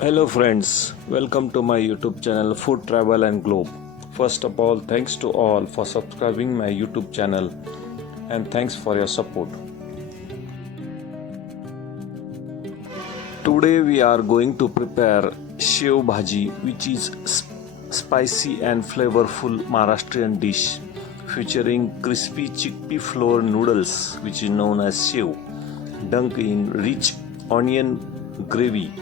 Hello friends, welcome to my YouTube channel Food Travel and Globe. First of all, thanks to all for subscribing my YouTube channel and thanks for your support. Today we are going to prepare Shev Bhaji, which is spicy and flavorful Maharashtrian dish featuring crispy chickpea flour noodles, which is known as Shev, dunked in rich onion gravy.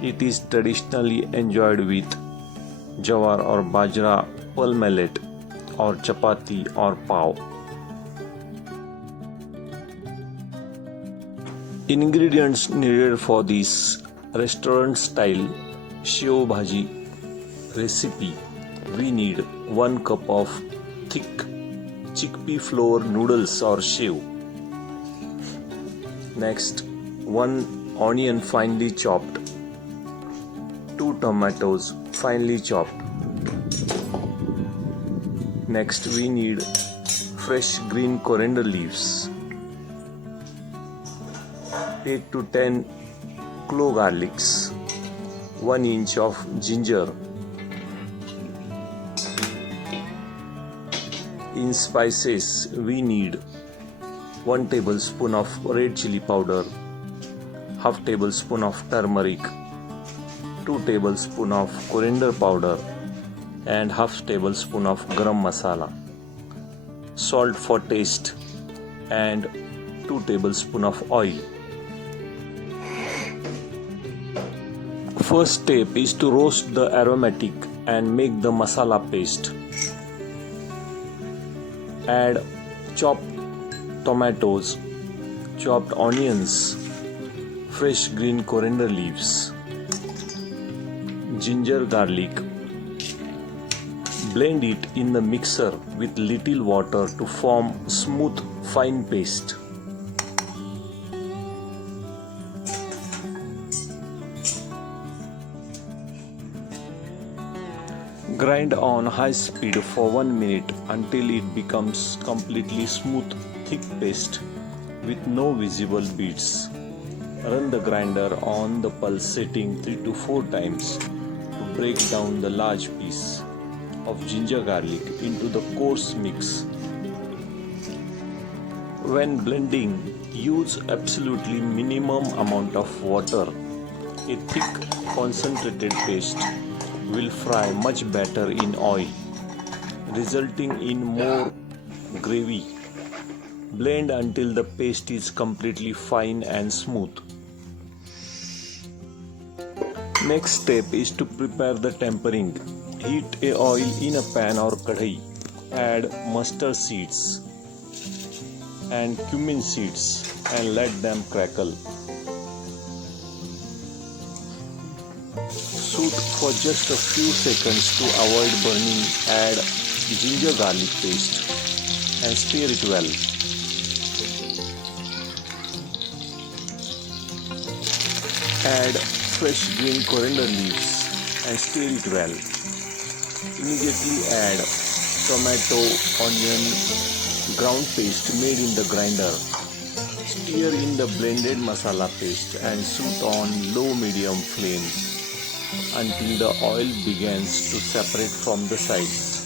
It is traditionally enjoyed with jawar or bajra, pearl millet, or chapati or pav. Ingredients needed for this restaurant style Shev Bhaji recipe: we need 1 cup of thick chickpea flour noodles or shev. Next, 1 onion finely chopped, 2 tomatoes finely chopped. Next, we need fresh green coriander leaves, 8 to 10 clove garlics, 1 inch of ginger. In spices, we need 1 tablespoon of red chili powder, half tablespoon of turmeric, 2 tablespoon of coriander powder and half tablespoon of garam masala, salt for taste and 2 tablespoon of oil. First step is to roast the aromatic and make the masala paste. Add chopped tomatoes, chopped onions, fresh green coriander leaves, ginger, garlic. Blend it in the mixer with little water to form smooth fine paste. Grind on high speed for 1 minute until it becomes completely smooth, thick paste with no visible beads. Run the grinder on the pulse setting 3 to 4 times to break down the large piece of ginger garlic into the coarse mix. When blending, use absolutely minimum amount of water. A thick concentrated paste will fry much better in oil, resulting in more gravy. Blend until the paste is completely fine and smooth. Next step is to prepare the tempering. Heat a oil in a pan or kadhai. Add mustard seeds and cumin seeds and let them crackle. Soak for just a few seconds to avoid burning. Add ginger garlic paste and stir it well. Add fresh green coriander leaves and stir it well. Immediately add tomato, onion, ground paste made in the grinder. Stir in the blended masala paste and cook on low-medium flame until the oil begins to separate from the sides.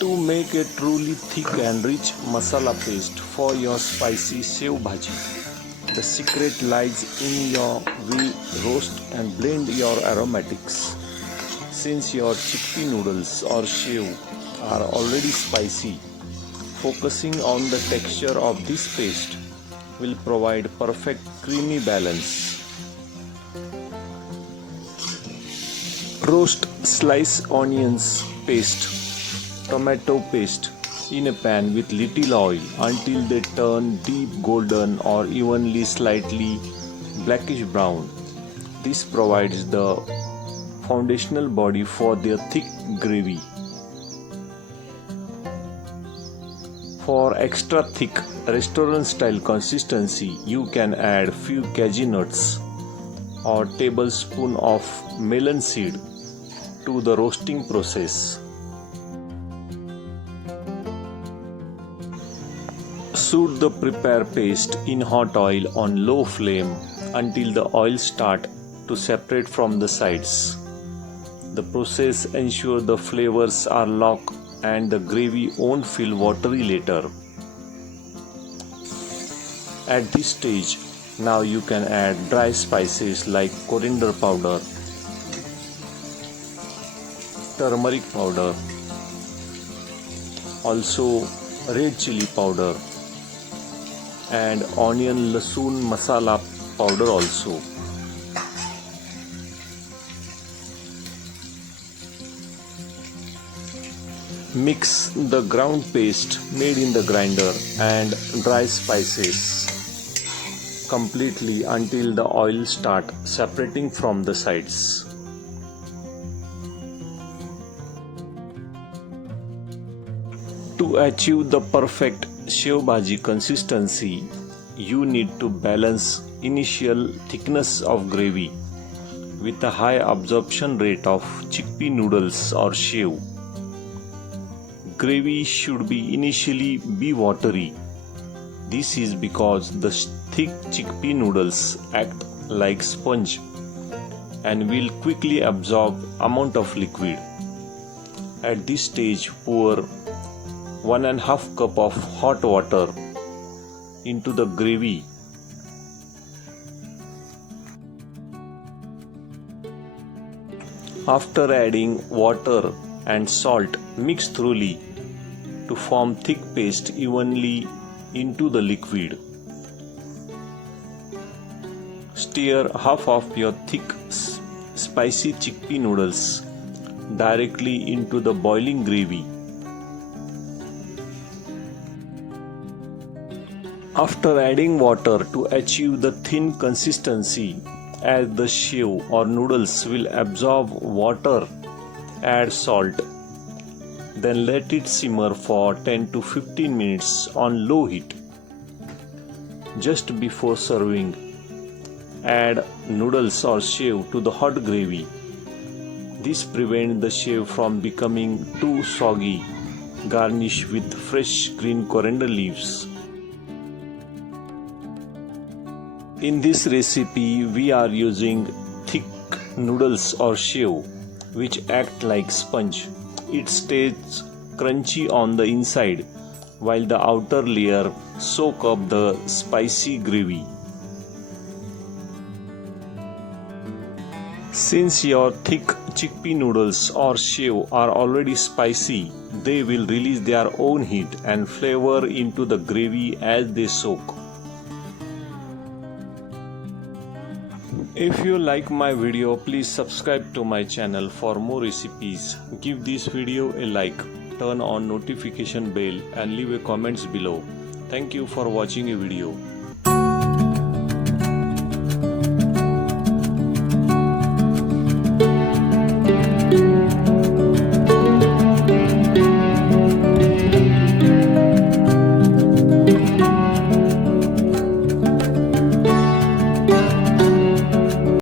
To make a truly thick and rich masala paste for your spicy Sev Bhaji, the secret lies in your way roast and blend your aromatics. Since your chickpea noodles or shev are already spicy, focusing on the texture of this paste will provide perfect creamy balance. Roast sliced onions paste, tomato paste in a pan with little oil until they turn deep golden or evenly slightly blackish brown. This provides the foundational body for their thick gravy. For extra thick restaurant style consistency, you can add few cashew nuts or tablespoon of melon seed to the roasting process. Soak the prepared paste in hot oil on low flame until the oil starts to separate from the sides. The process ensures the flavors are locked and the gravy won't feel watery later. At this stage, now you can add dry spices like coriander powder, turmeric powder, also red chili powder, and onion lasoon masala powder also. Mix the ground paste made in the grinder and dry spices completely until the oil starts separating from the sides. To achieve the perfect Shev Bhaji consistency, you need to balance initial thickness of gravy with a high absorption rate of chickpea noodles or shev. Gravy should be initially be watery. This is because the thick chickpea noodles act like sponge and will quickly absorb amount of liquid. At this stage, pour 1.5 cup of hot water into the gravy. After adding water and salt, mix thoroughly to form thick paste evenly into the liquid. Stir half of your thick spicy chickpea noodles directly into the boiling gravy. After adding water to achieve the thin consistency, as the shev or noodles will absorb water, add salt. Then let it simmer for 10 to 15 minutes on low heat. Just before serving, add noodles or shev to the hot gravy. This prevents the shev from becoming too soggy. Garnish with fresh green coriander leaves. In this recipe, we are using thick noodles or shev which act like sponge. It stays crunchy on the inside while the outer layer soak up the spicy gravy. Since your thick chickpea noodles or shev are already spicy, they will release their own heat and flavor into the gravy as they soak. If you like my video, please subscribe to my channel for more recipes. Give this video a like, turn on notification bell and leave a comments below. Thank you for watching a video.